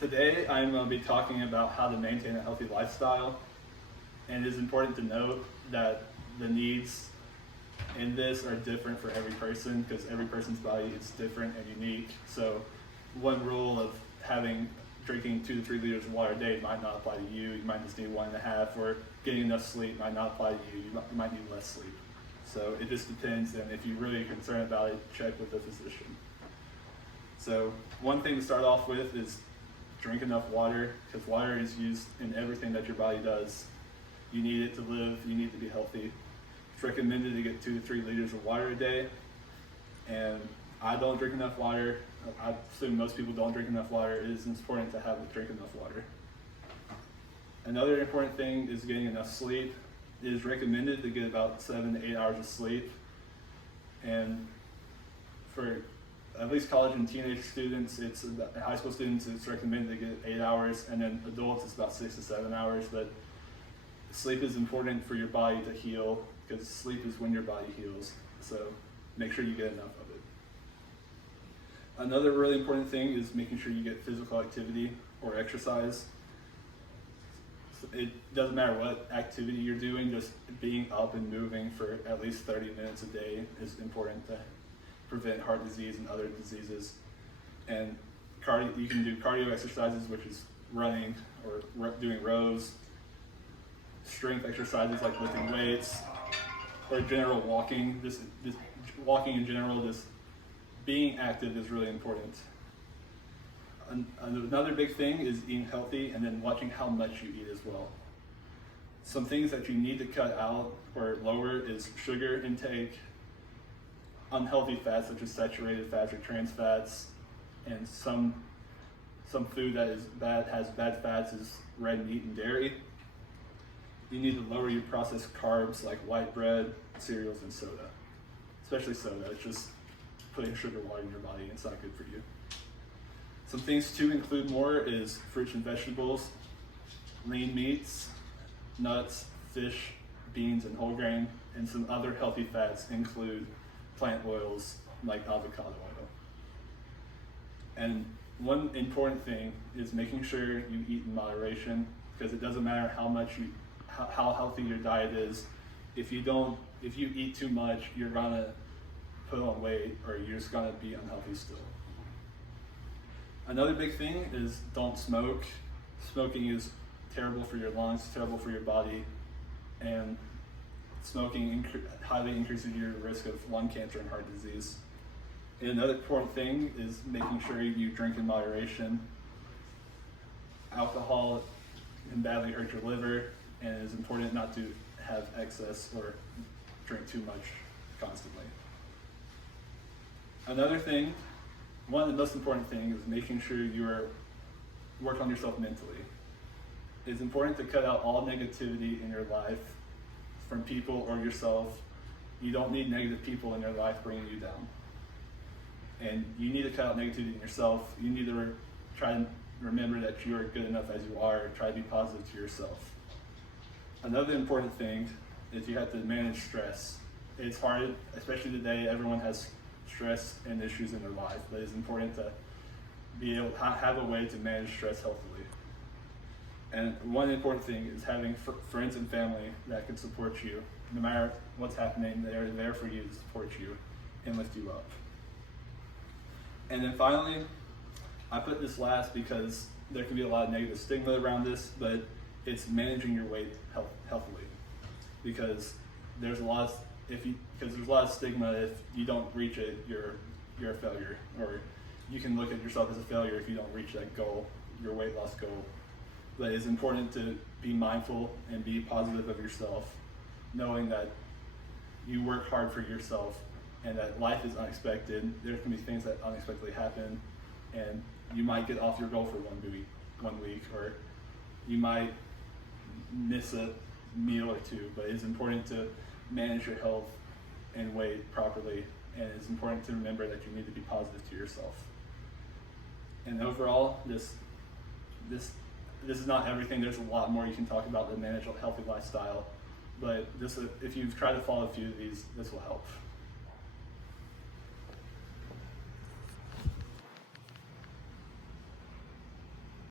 Today I'm going to be talking about how to maintain a healthy lifestyle, and it is important to note that the needs in this are different for every person because every person's body is different and unique. So one rule of drinking 2 to 3 liters of water a day might not apply to you. You might just need 1.5, or getting enough sleep might not apply to you. You might need less sleep. So it just depends, and if you're really concerned about it, check with the physician. So one thing to start off with is drink enough water, because water is used in everything that your body does. You need it to live, you need to be healthy. It's recommended to get 2 to 3 liters of water a day, and I don't drink enough water. I assume most people don't drink enough water. It is important to drink enough water. Another important thing is getting enough sleep. It is recommended to get about 7 to 8 hours of sleep, and for at least college and teenage students, high school students, it's recommended to get 8 hours, and then adults, it's about 6 to 7 hours. But sleep is important for your body to heal, because sleep is when your body heals. So make sure you get enough of it. Another really important thing is making sure you get physical activity or exercise. It doesn't matter what activity you're doing, just being up and moving for at least 30 minutes a day is important to prevent heart disease and other diseases. And you can do cardio exercises, which is running or doing rows, strength exercises like lifting weights, or general walking. Just walking in general, just being active is really important. Another big thing is eating healthy and then watching how much you eat as well. Some things that you need to cut out or lower is sugar intake, unhealthy fats such as saturated fats or trans fats, and some food that has bad fats is red meat and dairy. You need to lower your processed carbs like white bread, cereals, and soda. Especially soda. It's just putting sugar water in your body, and it's not good for you. Some things to include more is fruits and vegetables, lean meats, nuts, fish, beans, and whole grain, and some other healthy fats include plant oils like avocado oil. And one important thing is making sure you eat in moderation, because it doesn't matter how healthy your diet is. If you eat too much, you're gonna put on weight, or you're just gonna be unhealthy still. Another big thing is don't smoke. Smoking is terrible for your lungs, terrible for your body, and smoking highly increases your risk of lung cancer and heart disease. And another important thing is making sure you drink in moderation. Alcohol can badly hurt your liver, and it is important not to have excess or drink too much constantly. Another thing, one of the most important things, is making sure you work on yourself mentally. It's important to cut out all negativity in your life from people or yourself. You don't need negative people in your life bringing you down. And you need to cut out negativity in yourself. You need to try and remember that you are good enough as you are. Try to be positive to yourself. Another important thing is you have to manage stress. It's hard, especially today. Everyone has stress and issues in their life, but it's important to be able to have a way to manage stress healthily. And one important thing is having friends and family that can support you. No matter what's happening, they're there for you to support you and lift you up. And then finally, I put this last because there can be a lot of negative stigma around this, but it's managing your weight healthily. Because there's a lot of stigma. If you don't reach it, you're a failure, or you can look at yourself as a failure if you don't reach that goal, your weight loss goal. But it's important to be mindful and be positive of yourself, knowing that you work hard for yourself and that life is unexpected. There can be things that unexpectedly happen, and you might get off your goal for 1 week, or you might miss a meal or two, but it's important to manage your health and weight properly, and it's important to remember that you need to be positive to yourself. And overall, this is not everything. There's a lot more you can talk about to manage a healthy lifestyle, but if you've tried to follow a few of these, this will help.